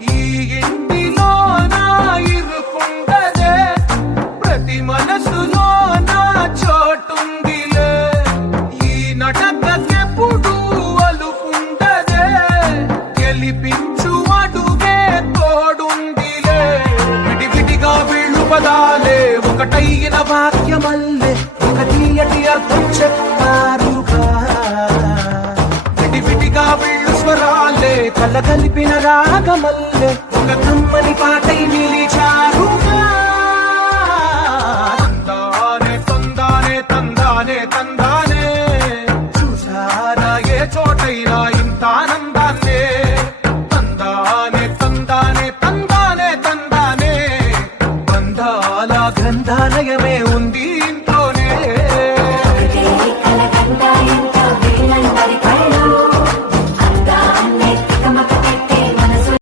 ఈ ఇంటిలో నా ఇరుకుండదే, ప్రతి మనసులో నా చోటుందిలే. ఈ నటకెప్పుడు అలుపుండదే, గెలిపించు అడుగే తోడుందిలే. విడివిడిగా వీళ్ళు పదాలే ఒకటైన వాక్యమల్లే, ఒక తీయటి అర్థం చెప్పారుగా. విడివిడిగా వీళ్ళు స్వరాలే కల కలిపిన రాగమల్లే, ఒక కమ్మని పాటై నిలిచారుగా.